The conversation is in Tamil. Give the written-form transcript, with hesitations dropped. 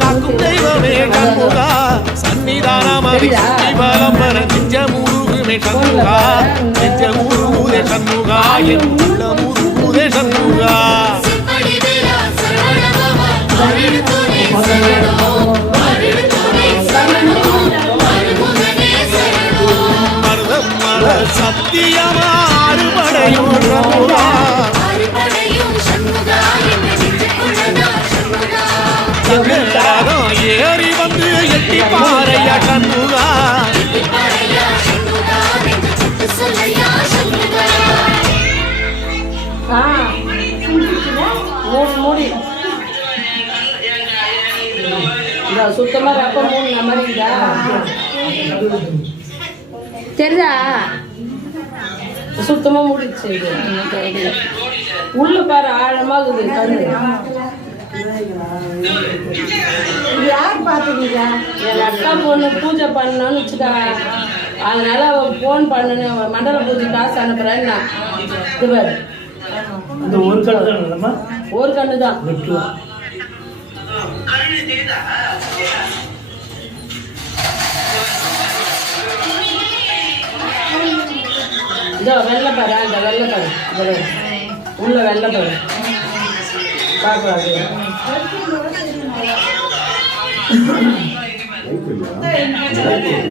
காக்கும் தெய்வமே கண்முகா சன்னிதானமதி பலம் பெற நெஞ்ச முருகுமே கண்முகா நெஞ்ச முருகுதே கண்முகா என் உள்ள முருகுதே கண்முகா சத்தியமா அறுபடையும் ஏறி வந்து எட்டி பாறையா கண்முகா சுத்தமா ரப்ப மூணு மாதிரிதா தெரியுதா சுத்தமா முடிச்சு உள்ள பாரு ஆழமாகுது கண்ணு யார் பாத்துக்கீங்க என் அக்கா பொண்ணு பூஜை பண்ணணும்னு வச்சுக்கா அதனால அவ போன் பண்ணணும் மண்டல பூஜை காசு அனுப்புறேன்னா ஒரு கண்ணு தான் இதோ வெள்ளைப்பாரு அந்த வெள்ளைப்பாரு உள்ள வெள்ளைப்பாரு பார்க்கலாம்